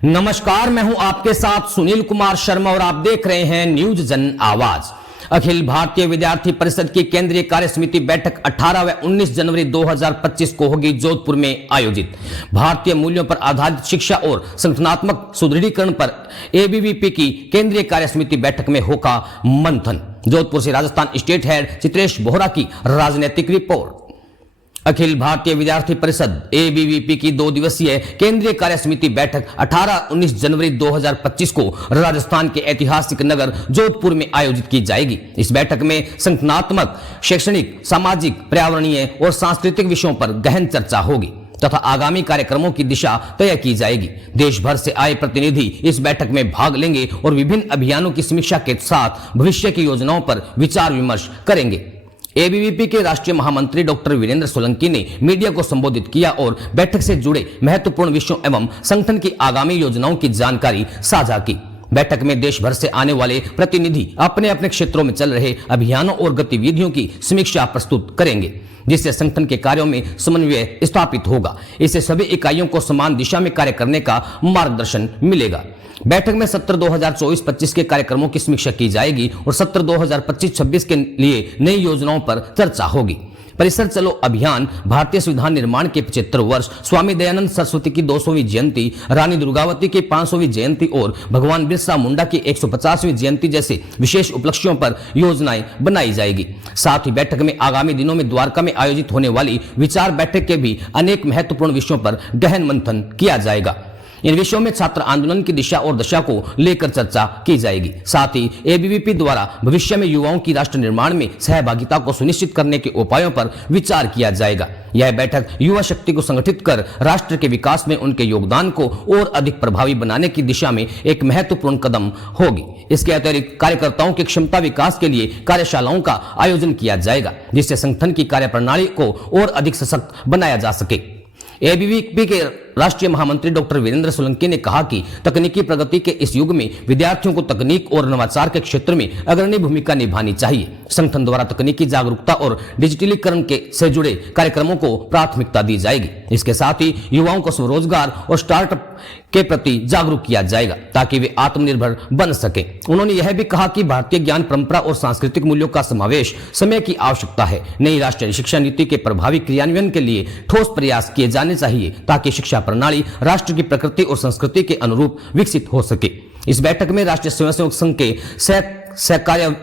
नमस्कार, मैं हूं आपके साथ सुनील कुमार शर्मा और आप देख रहे हैं न्यूज जन आवाज। अखिल भारतीय विद्यार्थी परिषद की केंद्रीय कार्य समिति बैठक 18 व 19 जनवरी 2025 को होगी जोधपुर में आयोजित। भारतीय मूल्यों पर आधारित शिक्षा और संगठनात्मक सुदृढ़ीकरण पर एबीवीपी की केंद्रीय कार्य समिति बैठक में होगा मंथन। जोधपुर से राजस्थान स्टेट हेड चित्रेश बोहरा की राजनीतिक रिपोर्ट। अखिल भारतीय विद्यार्थी परिषद एबीवीपी की 2 दिवसीय केंद्रीय कार्य समिति बैठक 18-19 जनवरी 2025 को राजस्थान के ऐतिहासिक नगर जोधपुर में आयोजित की जाएगी। इस बैठक में संगठनात्मक, शैक्षणिक, सामाजिक, पर्यावरणीय और सांस्कृतिक विषयों पर गहन चर्चा होगी तथा आगामी कार्यक्रमों की दिशा तय की जाएगी। देश भर से आए प्रतिनिधि इस बैठक में भाग लेंगे और विभिन्न अभियानों की समीक्षा के साथ भविष्य की योजनाओं पर विचार विमर्श करेंगे। एबीवीपी के राष्ट्रीय महामंत्री डॉक्टर वीरेंद्र सोलंकी ने मीडिया को संबोधित किया और बैठक से जुड़े महत्वपूर्ण विषयों एवं संगठन की आगामी योजनाओं की जानकारी साझा की। बैठक में देश भर से आने वाले प्रतिनिधि अपने अपने क्षेत्रों में चल रहे अभियानों और गतिविधियों की समीक्षा प्रस्तुत करेंगे, जिससे संगठन के कार्यों में समन्वय स्थापित होगा। इससे सभी इकाइयों को समान दिशा में कार्य करने का मार्गदर्शन मिलेगा। बैठक में सत्र 2024-25 के कार्यक्रमों की समीक्षा की जाएगी और सत्र 2025-26 के लिए नई योजनाओं पर चर्चा होगी। परिसर चलो अभियान भारतीय संविधान निर्माण के 75 वर्ष, स्वामी दयानंद सरस्वती की 200वीं जयंती, रानी दुर्गावती की 500वीं जयंती और भगवान बिरसा मुंडा की 150वीं जयंती जैसे विशेष उपलक्ष्यों पर योजनाएं बनाई जाएगी। साथ ही बैठक में आगामी दिनों में द्वारका में आयोजित होने वाली विचार बैठक के भी अनेक महत्वपूर्ण विषयों पर गहन मंथन किया जाएगा। इन विषयों में छात्र आंदोलन की दिशा और दशा को लेकर चर्चा की जाएगी। साथ ही एबीवीपी द्वारा भविष्य में युवाओं की राष्ट्र निर्माण में सहभागिता को सुनिश्चित करने के उपायों पर विचार किया जाएगा। यह बैठक युवा शक्ति को संगठित कर राष्ट्र के विकास में उनके योगदान को और अधिक प्रभावी बनाने की दिशा में एक महत्वपूर्ण कदम होगी। इसके अतिरिक्त कार्यकर्ताओं की क्षमता विकास के लिए कार्यशालाओं का आयोजन किया जाएगा, जिससे संगठन की कार्यप्रणाली को और अधिक सशक्त बनाया जा सके। एबीवीपी के राष्ट्रीय महामंत्री डॉक्टर वीरेंद्र सोलंकी ने कहा कि तकनीकी प्रगति के इस युग में विद्यार्थियों को तकनीक और नवाचार के क्षेत्र में अग्रणी भूमिका निभानी चाहिए। संगठन द्वारा तकनीकी जागरूकता और डिजिटलीकरण के से जुड़े कार्यक्रमों को प्राथमिकता दी जाएगी। इसके साथ ही युवाओं को स्वरोजगार और स्टार्टअप के प्रति जागरूक किया जाएगा ताकि वे आत्मनिर्भर बन सके। उन्होंने यह भी कहा कि भारतीय ज्ञान परंपरा और सांस्कृतिक मूल्यों का समावेश समय की आवश्यकता है। नई राष्ट्रीय शिक्षा नीति के प्रभावी क्रियान्वयन के लिए ठोस प्रयास किए जाने चाहिए ताकि शिक्षा प्रणाली राष्ट्र की प्रकृति और संस्कृति के अनुरूप विकसित हो सके। इस बैठक में राष्ट्रीय स्वयंसेवक संघ के सहकार्य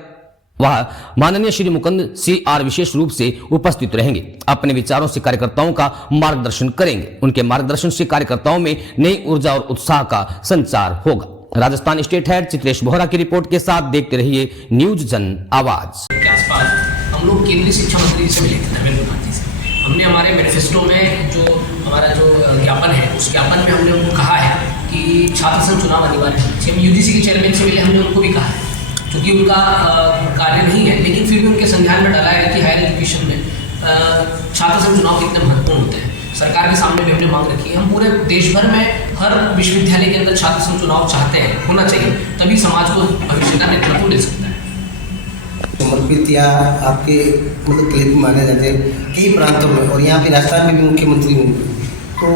माननीय श्री मुकुंद CR विशेष रूप से उपस्थित रहेंगे। अपने विचारों से कार्यकर्ताओं का मार्गदर्शन करेंगे। उनके मार्गदर्शन से कार्यकर्ताओं में नई ऊर्जा और उत्साह का संचार होगा। राजस्थान स्टेट हेड चित्रेश बोहरा की रिपोर्ट के साथ देखते रहिए न्यूज जन आवाज। के आसपास हम लोग केंद्रीय शिक्षा मंत्री से मिले थे, नरेंद्र मोदी से। हमने हमारे मैनिफेस्टो में जो हमारा जो ज्ञापन है, उस ज्ञापन में हमने उनको कहा है कि छात्र संघ चुनाव अनिवार्य है। हम यूजीसी के चेयरमैन से मिले, हमने उनको भी कहा है, क्योंकि उनका कार्य नहीं है, लेकिन फिर भी उनके संज्ञान में डाला है कि हायर एजुकेशन में छात्र संघ चुनाव कितने महत्वपूर्ण होते हैं। सरकार के सामने भी हमने मांग रखी है। हम पूरे देश भर में हर विश्वविद्यालय के अंदर छात्र संघ चुनाव चाहते हैं, होना चाहिए, तभी समाज को भविष्य का नेतृत्व मिल सकता है। समर्पित या आपके मतलब क्लिप माने जाते हैं कई प्रांतों में, और यहाँ पे राजस्थान में भी मुख्यमंत्री होंगे तो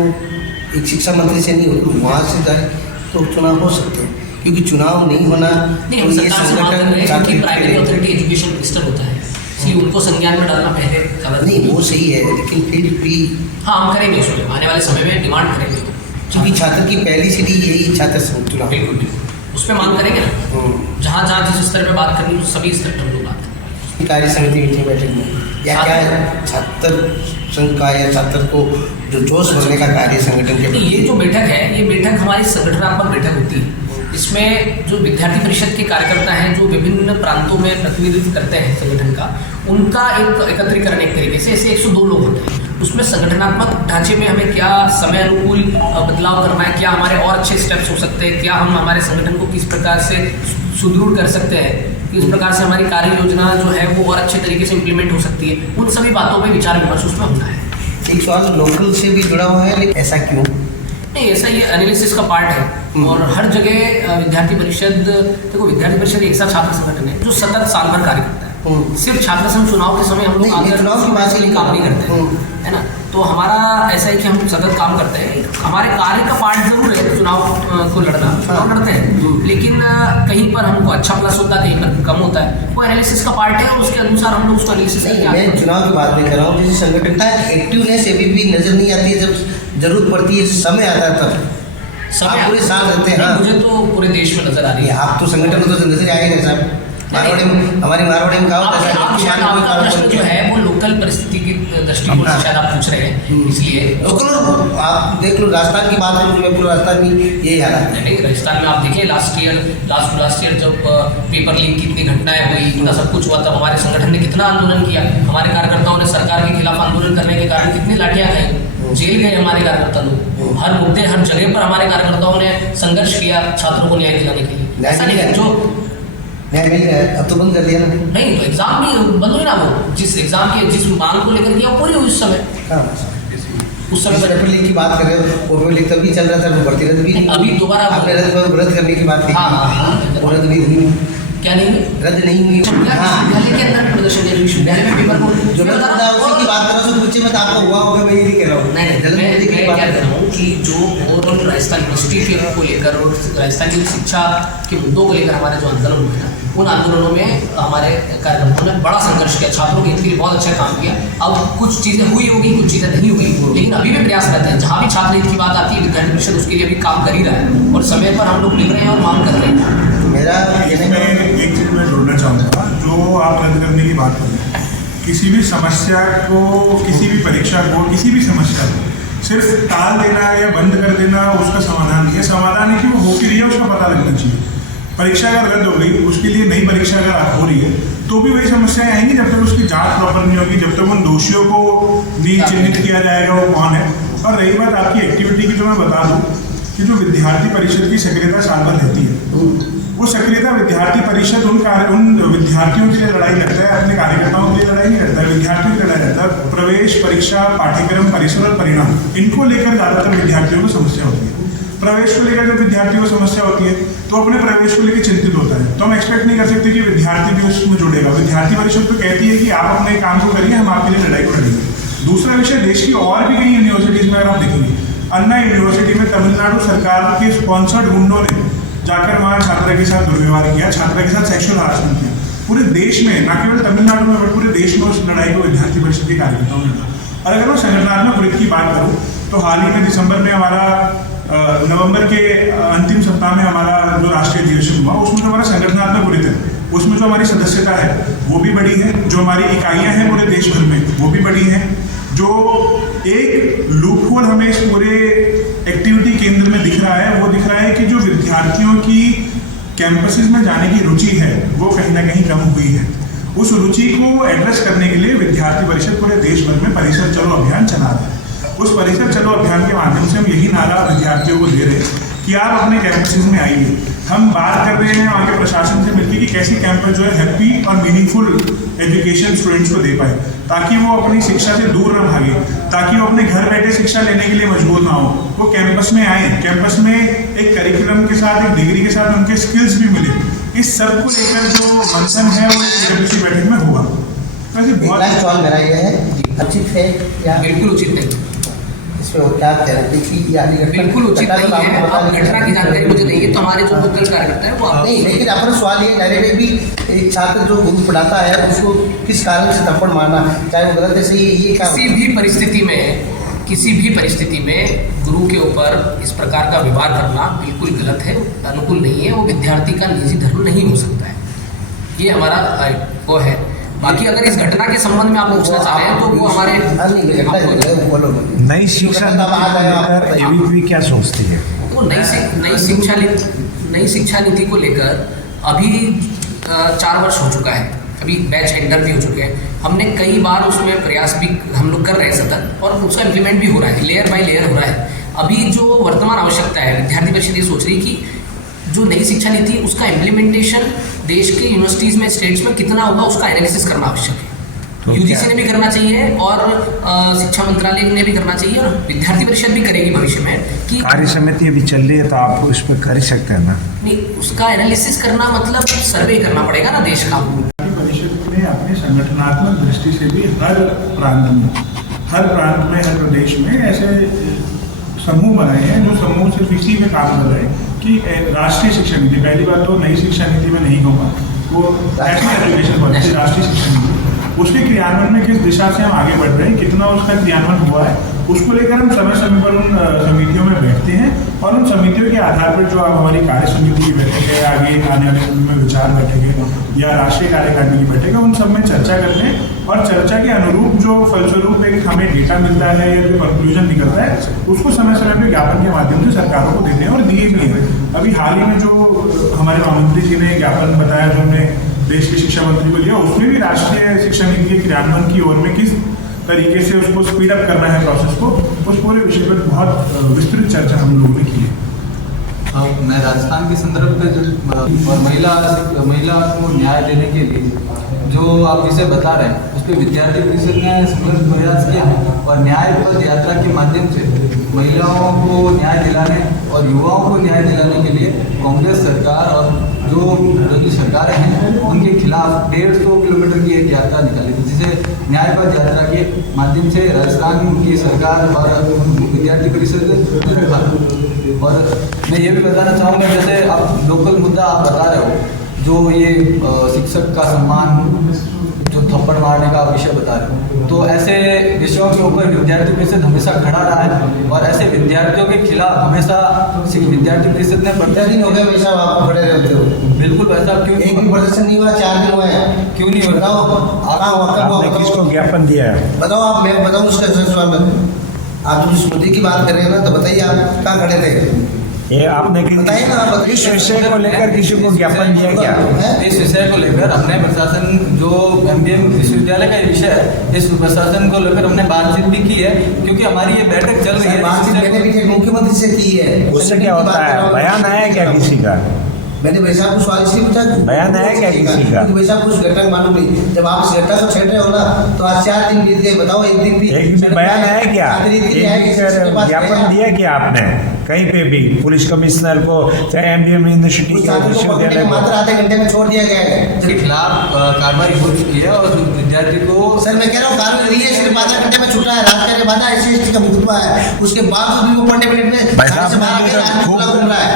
एक शिक्षा मंत्री से नहीं होती, वहाँ से जाए तो चुनाव हो सकते हैं, क्योंकि चुनाव नहीं होना तो ये संगठन प्राइमरी अथॉरिटी एजुकेशन मिनिस्टर होता है, इसलिए उनको संज्ञान में डालना पहले नहीं, वो सही है, लेकिन फिर भी हाँ हम करेंगे, उसमें आने वाले समय में डिमांड करेंगे, क्योंकि छात्र की पहली सीढ़ी यही छात्र संघ चुनाव। बिल्कुल बिल्कुल, उसमें मांग करेंगे ना, जहाँ जहाँ जिस स्तर पर बात करनी है सभी स्तर पर हम लोग बात करेंगे। कार्य समिति मीटिंग बैठक में या क्या है छात्र संघ का या छात्र को जो जोश भरने का कार्य संगठन के, ये जो बैठक है, ये बैठक हमारी संगठनात्मक बैठक होती है। इसमें जो विद्यार्थी परिषद के कार्यकर्ता हैं, जो विभिन्न प्रांतों में प्रतिनिधित्व करते हैं संगठन का, उनका एक एकत्रीकरण एक तरीके से, ऐसे 102 लोग होते हैं। उसमें संगठनात्मक ढांचे में हमें क्या समय अनुकूल बदलाव करना है, क्या हमारे और अच्छे स्टेप्स हो सकते हैं, क्या हम हमारे संगठन को किस प्रकार से सुदृढ़ कर सकते हैं, किस प्रकार से हमारी कार्य योजना जो है वो और अच्छे तरीके से इम्प्लीमेंट हो सकती है, उन सभी बातों पर विचार विमर्श उसमें होता है। एक सवाल लोकल से भी जुड़ा हुआ है, लेकिन ऐसा क्यों? नहीं, ऐसा ये एनालिसिस का पार्ट है और हर जगह विद्यार्थी परिषद, देखो विद्यार्थी परिषद एक ऐसा छात्र संगठन है जो सतत साल भर कार्य करता है। सिर्फ छात्र संघ चुनाव के समय हम लोग नहीं, ये आकर चुनाव की बात के लिए काम नहीं करते हैं, है ना। तो हमारा ऐसा है कि हम सतत काम करते हैं, हमारे कार्य का पार्ट जरूर है चुनाव को लड़ना, चुनाव लड़ते हैं, लेकिन कहीं पर हमको अच्छा प्लस होता है, कहीं पर कम होता है, वो एनालिसिस का पार्ट है और उसके अनुसार हम लोग उसको एनालिसिस करके आगे मैं चुनाव की बात नहीं कर रहा हूँ, जैसे संगठन का एक्टिवनेस अभी भी नजर नहीं आती है, जब जरूरत पड़ती है, समय आता है तब आप पूरे साल रहते हैं। नहीं, हाँ, मुझे तो पूरे देश में नजर आ रही है। आप तो संगठन में तो नजर आएगा साहब। मारवाड़ी में, हमारी मारवाड़ी में कहा होता है आपका प्रश्न जो है वो लोकल परिस्थिति की दृष्टिकोण से शायद आप पूछ रहे हैं, इसलिए लोकल आप देख लो, राजस्थान की बात करूँ मैं, पूरे राजस्थान में यही हालत है। नहीं, राजस्थान में आप देखिए लास्ट ईयर जब पेपर लीक की इतनी घटनाएं हुई, इतना सब कुछ हुआ, तब हमारे संगठन ने कितना आंदोलन किया, हमारे कार्यकर्ताओं ने सरकार के खिलाफ आंदोलन करने के कारण कितनी लाठियां खाई, जेल गए हमारे कार्यकर्ता लोग, हर मुद्दे हर जगह पर हमारे कार्यकर्ताओं ने संघर्ष किया छात्रों को न्याय दिलाने के लिए। ऐसा नहीं है जो न्याय मिल गया, अब तो बंद कर दिया ना। नहीं, तो एग्जाम भी बंद हुई ना, वो जिस एग्जाम के जिस मांग को लेकर किया वो पूरी हुई उस समय उस समय पेपर लीक की बात कर रहे हो, वो पेपर लीक तब भी चल रहा था, वो भर्ती रद्द भी नहीं, अभी दोबारा आपने रद्द करने की बात की, वो रद्द भी हुई, क्या नहीं हुई, रद्द नहीं हुई। विश्वविद्यालय के अंदर प्रदर्शन है, विश्वविद्यालय में पेपर को जो मैं बता उसी की बात कर रहा हूँ, तो बच्चे में आपको हुआ होगा, मैं ये नहीं कह रहा हूँ। मैं क्या कह रहा हूँ कि जो ओवरऑल राजस्थान यूनिवर्सिटी को लेकर और राजस्थान की शिक्षा के मुद्दों को लेकर हमारे जो आंदोलन हुए ना, उन आंदोलनों में हमारे कार्यकर्ताओं ने बड़ा संघर्ष किया, छात्रों के हित के लिए बहुत अच्छा काम किया। अब कुछ चीज़ें हुई होगी, कुछ चीज़ें नहीं हुई, लेकिन अभी भी प्रयास रहते हैं, जहाँ भी छात्र हित की बात आती है विद्यार्थी परिषद उसके लिए भी काम कर ही रहा है और समय पर हम लोग मिल रहे हैं और मांग कर रहे हैं। मेरा इसमें एक चीज़ मैं जोड़ना चाहूँगा, जो आप रद्द करने की बात कर रहे हैं, किसी भी समस्या को, किसी भी परीक्षा को, किसी भी समस्या को सिर्फ टाल देना या बंद कर देना उसका समाधान नहीं है। समाधान है कि वो हो की रही है उसका पता लगना चाहिए। परीक्षा अगर रद्द हो गई, उसके लिए नई परीक्षा अगर हो रही है तो भी वही समस्याएं आएंगी जब तक उसकी जांच प्रॉपर नहीं होगी, जब तक उन दोषियों को नहीं चिन्हित किया जाएगा वो कौन है। और रही बात आपकी एक्टिविटी की, तो मैं बता दूँ कि जो विद्यार्थी परिषद की सक्रियता साल भर रहती है, वो सक्रियता विद्यार्थी परिषद उन विद्यार्थियों के लिए लड़ाई लड़ता है, अपने कार्यकर्ताओं के लिए लड़ाई नहीं लड़ता है, विद्यार्थियों की लड़ाई लड़ता है। प्रवेश परीक्षा, पाठ्यक्रम, परिसर और परिणाम, इनको लेकर ज़्यादातर विद्यार्थियों को समस्या होती है। प्रवेश को लेकर जब विद्यार्थियों को समस्या होती है तो अपने प्रवेश को लेकर चिंतित होता है, तो हम एक्सपेक्ट नहीं कर सकते कि विद्यार्थी भी उसमें जुड़ेगा। विद्यार्थी परिषद तो कहती है कि आप अपने काम को करिए, हम आपके लिए लड़ाई को लड़ेंगे। दूसरा विषय, देश की और भी कई यूनिवर्सिटीज़ में अगर आप देखेंगे, अन्ना यूनिवर्सिटी में तमिलनाडु सरकार के स्पॉन्सर्ड गुंडों ने जाकर वहाँ छात्रा के साथ दुर्व्यवहार किया, छात्रा के साथ सेक्सुअल हरासमेंट किया। पूरे देश में, न केवल तमिलनाडु में बट पूरे देश में उस लड़ाई को विद्यार्थी परिषद के कार्यकर्ताओं ने लड़ा। और अगर मैं संगठनात्मक वृत्ति की बात करूँ तो हाल ही में दिसंबर में हमारा नवंबर के अंतिम सप्ताह में हमारा जो राष्ट्रीय अधिवेशन हुआ, उसमें जो हमारा संगठनात्मक वृत्ति है, उसमें जो हमारी सदस्यता है वो भी बढ़ी है, जो हमारी इकाइयाँ हैं पूरे देश भर में वो भी बढ़ी हैं। जो एक लूपहोल हमें इस पूरे एक्टिविटी केंद्र में दिख रहा है, वो दिख रहा है कि जो विद्यार्थियों की कैंपसेस में जाने की रुचि है वो कहीं ना कहीं कम हुई है। उस रुचि को एड्रेस करने के लिए विद्यार्थी परिषद पूरे देश भर में परिसर चलो अभियान चला रहा है। उस परिसर चलो अभियान के माध्यम से हम यही नारा विद्यार्थियों को दे रहे हैं कि आप अपने कैंपसेस में आइए। हम बात कर रहे हैं वहाँ के प्रशासन से मिलकर कि कैसी कैंपस जो है हैप्पी और मीनिंगफुल एजुकेशन स्टूडेंट्स को दे पाए, ताकि वो अपनी शिक्षा से दूर न भागे, ताकि वो अपने घर बैठे शिक्षा लेने के लिए मजबूर ना हो, वो कैंपस में आए, कैंपस में एक करिकुलम के साथ, एक डिग्री के साथ उनके स्किल्स भी मिले। इस सब को लेकर जो मंथन है वो इस बैठक में हुआ। वैसे बहुत सवाल मेरा ये है, उचित है या बिल्कुल उचित नहीं, इसमें क्या कह रहे थे कि यानी बिल्कुल उचित नहीं है। आप घटना की जानकारी मुझे देंगे तो हमारे जो लोकल कार्यकर्ता है वो नहीं, लेकिन अपना सवाल ये डायरेक्ट है कि एक छात्र जो गुरु पढ़ाता है उसको किस कारण से थप्पड़ मारना, चाहे वो गलत है सही, ये क्या किसी भी परिस्थिति में गुरु के ऊपर इस प्रकार का व्यवहार करना बिल्कुल गलत है, अनुकूल नहीं है। वो विद्यार्थी का निजी धर्म नहीं हो सकता है, ये हमारा वो है। बाकी अगर इस घटना के संबंध में आप पूछना चाह रहे हैं तो वो हमारे नई शिक्षा नीति क्या सोचती है? वो नई शिक्षा नीति को लेकर अभी 4 वर्ष हो चुका है, अभी बैच एंटर भी हो चुके हैं। हमने कई बार उसमें प्रयास भी हम लोग कर रहे हैं सतत, और उसका इम्प्लीमेंट भी हो रहा है, लेयर बाय लेयर हो रहा है। अभी जो वर्तमान आवश्यकता है, विद्यार्थी परिषद ये सोच रही है कि जो नई शिक्षा नीति उसका इम्प्लीमेंटेशन देश के यूनिवर्सिटीज़ में, स्टेट्स में कितना होगा उसका एनालिसिस करना आवश्यक है। तो यूजीसी ने भी करना चाहिए और शिक्षा मंत्रालय ने भी करना चाहिए, और विद्यार्थी परिषद भी करेगी भविष्य में। कि कार्य समिति अभी चल रही है तो आप उस पर कर ही सकते हैं ना? नहीं, उसका एनालिसिस करना मतलब सर्वे करना पड़ेगा ना देश का। परिषद ने संगठनात्मक दृष्टि से भी हर प्रांत में, हर प्रदेश में ऐसे समूह बनाए हैं जो समूह सिर्फ इसी में काम कर रहे हैं कि राष्ट्रीय शिक्षा नीति, पहली बात तो नई शिक्षा नीति में नहीं कहूँगा, वो नेशनल एजुकेशन पॉलिसी, राष्ट्रीय शिक्षा नीति, उसके क्रियान्वयन में किस दिशा से हम आगे बढ़ रहे हैं, कितना उसका क्रियान्वयन हुआ है, उसको लेकर हम समय समय पर उन समितियों में बैठते हैं और उन समितियों के आधार पर जो अब हमारी कार्य समिति की बैठक है, आगे आने वाले समय में विचार बैठक है या राष्ट्रीय कार्यकारिणी की बैठक है, उन सब में चर्चा करते हैं और चर्चा के अनुरूप जो फलस्वरूप एक हमें डेटा मिलता है या जो कंक्लूजन निकलता है उसको समय समय पर ज्ञापन के माध्यम से सरकारों को देते हैं और दिए भी हैं। अभी हाल ही में जो हमारे महामंत्री जी ने ज्ञापन बताया जो हमने देश के शिक्षा मंत्री को दिया, उसमें भी राष्ट्रीय शिक्षा नीति के क्रियान्वयन की ओर में किस तरीके से उसको स्पीड अप करना है प्रोसेस को, उस पूरे विषय पर बहुत विस्तृत चर्चा हम लोगों ने की है। मैं राजस्थान के संदर्भ पे और महिला को न्याय देने के लिए जो आप विषय बता रहे हैं उस पर विद्यार्थी परिषद ने संघर्ष प्रयास किया है और न्याय पद यात्रा के माध्यम से महिलाओं को न्याय दिलाने और युवाओं को न्याय दिलाने के लिए कांग्रेस सरकार और जो विरोधी सरकारें हैं उनके खिलाफ 150 किलोमीटर की एक यात्रा निकाली थी, जिसे न्याय पद यात्रा के माध्यम से राजस्थान की सरकार और विद्यार्थी परिषद ने रखा। और मैं ये भी बताना चाहूँगा, जैसे आप लोकल मुद्दा आप बता रहे हो, जो ये शिक्षक का सम्मान, जो थप्पड़ मारने का विषय बता रहे हो, तो ऐसे विषयों के ऊपर विद्यार्थी परिषद हमेशा खड़ा रहा है और ऐसे विद्यार्थियों के खिलाफ हमेशा विद्यार्थी परिषद ने कितने दिन हो गए भाई साहब आप खड़े रहते हो? बिल्कुल वैसा क्यों एक भी प्रदर्शन नहीं हुआ, 4 दिन हुए हैं, क्यों नहीं होता? बताओ आपने किसको ज्ञापन दिया है? बताओ आप, मैं बताऊँ उसका सवाल में। आप जो इस मुद्दे की बात कर रहे हैं ना, तो बताइए आप कहाँ खड़े थे? ये आपने बताइए ना, आप इस विषय को लेकर किसी को ज्ञापन दिया क्या? इस विषय को लेकर हमने प्रशासन, जो MBM विश्वविद्यालय का ये विषय है, इस प्रशासन को लेकर हमने बातचीत भी की है, क्योंकि हमारी ये बैठक चल रही है। बातचीत मैंने भी मुख्यमंत्री से की है। उससे क्या होता है? बयान आया क्या किसी का? मैंने भाई साहब को सवाल इसलिए पूछा, बयान है क्या किसी का? भाई साहब को उस घटना मालूम नहीं, जब आप इस घटना को छेड़ रहे हो ना, तो आज 4 दिन बीत गए, बताओ एक दिन भी बयान है क्या? ज्ञापन दिया क्या आपने कहीं पे भी? पुलिस कमिश्नर को, चाहे MBM यूनिवर्सिटी के मात्र आधे घंटे में छोड़ दिया गया है, जिसके खिलाफ कार्रवाई हो चुकी है और विद्यार्थी को, सर मैं कह रहा हूँ कार्रवाई हुई है, सिर्फ आधे घंटे में छूटा है, रात का बाद SC/ST का मुकदमा है, उसके बावजूद भी वो 15 मिनट में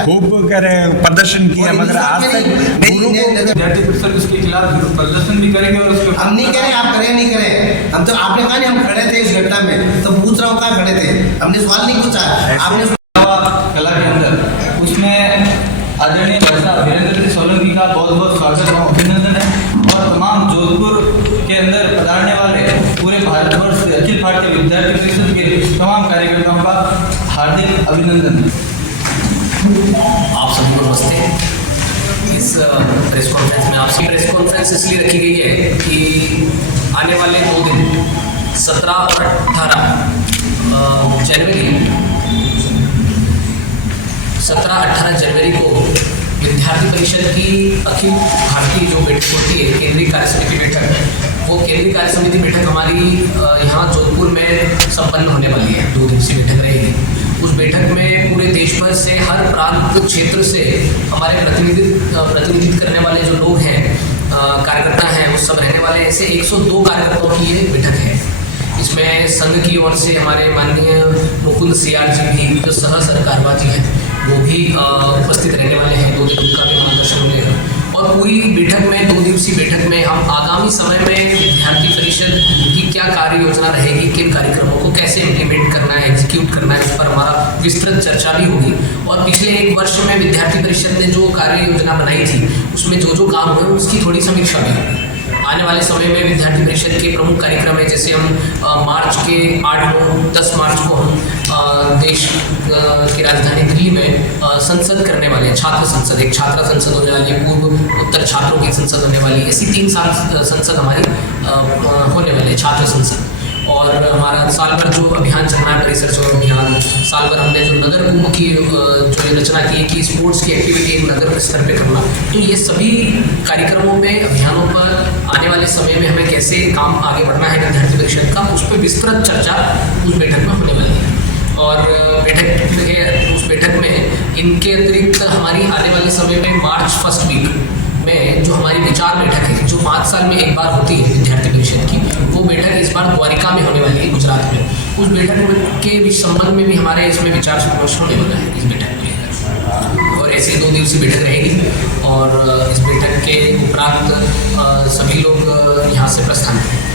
खूब करे प्रदर्शन किया, मगर आज तक विद्यार्थी परिषद उसके खिलाफ प्रदर्शन भी करेंगे और उसके हम नहीं करें, आप करें नहीं करें, हम तो आपने कहा नहीं हम खड़े थे इस घटना में, तो पूछ रहा हूँ कहाँ खड़े थे, हमने सवाल नहीं पूछा, आपने कला के अंदर उसमें आदरणीय वीरेंद्र सिंह सोलंकी का बहुत बहुत स्वागत और अभिनंदन है और तमाम जोधपुर के अंदर पधारने वाले पूरे भारतवर्ष से अखिल भारतीय विद्यार्थी परिषद के तमाम कार्यकर्ताओं का हार्दिक अभिनंदन है। आप सभी को नमस्ते। इस प्रेस कॉन्फ्रेंस में आपसे प्रेस कॉन्फ्रेंस इसलिए रखी गई है कि आने वाले 2 दिन 17 और 18 जनवरी को विद्यार्थी परिषद की अखिल भारतीय जो बैठक होती है, केंद्रीय कार्य समिति बैठक, वो केंद्रीय कार्य समिति बैठक हमारी यहाँ जोधपुर में संपन्न होने वाली है। 2 दिवसीय बैठक रहेगी। उस बैठक में पूरे देश भर से, हर प्रांत क्षेत्र से हमारे प्रतिनिधित्व करने वाले जो लोग हैं, कार्यकर्ता हैं, वो सब रहने वाले। ऐसे 102 कार्यकर्ताओं की ये बैठक है। इसमें संघ की ओर से हमारे माननीय मुकुंद सियार जी भी, जो सह सरकारवाजी हैं, वो भी उपस्थित रहने वाले हैं। 2 दिन उनका भी मार्गदर्शन मिलेगा और पूरी बैठक में, 2 दिवसीय बैठक में हम आगामी समय में विद्यार्थी परिषद की क्या कार्य योजना रहेगी, किन कार्यक्रमों को कैसे इम्प्लीमेंट करना है, एग्जीक्यूट करना है, इस पर हमारा विस्तृत चर्चा भी होगी। और पिछले 1 वर्ष में विद्यार्थी परिषद ने जो कार्य योजना बनाई थी, उसमें जो काम हुए उसकी थोड़ी समीक्षा भी होगी। आने वाले समय में विद्यार्थी परिषद के प्रमुख कार्यक्रम है, जैसे हम मार्च के 8, 9, 10 मार्च को हम देश की राजधानी दिल्ली में संसद करने वाले हैं, छात्र संसद। एक छात्रा संसद होने वाली है, पूर्व उत्तर छात्रों की संसद होने वाली है। ऐसी 3 संसद हमारी होने वाली है, छात्र संसद। और हमारा साल भर जो अभियान चल रहा है, परिसर जो अभियान, साल भर हमने जो नगर कुंभ की जो रचना की है कि स्पोर्ट्स की एक्टिविटी एक नगर स्तर पे करना, तो ये सभी कार्यक्रमों में, अभियानों पर आने वाले समय में हमें कैसे काम आगे बढ़ना है विद्यार्थी परिषद का, उस पर विस्तृत चर्चा उस बैठक में होने वाली है। और उस बैठक में इनके अतिरिक्त हमारी आने वाले समय में मार्च फर्स्ट वीक में जो हमारी विचार बैठक है, जो 5 साल में एक बार होती है विद्यार्थी परिषद परिषद की, वो बैठक इस बार द्वारिका में होने वाली है, गुजरात में। उस बैठक के संबंध में भी हमारे इसमें विचार विमर्श होने वाला है इस बैठक को लेकर, और ऐसे 2 दिवसीय बैठक रहेगी और इस बैठक के उपरांत सभी लोग यहाँ से प्रस्थान करेंगे।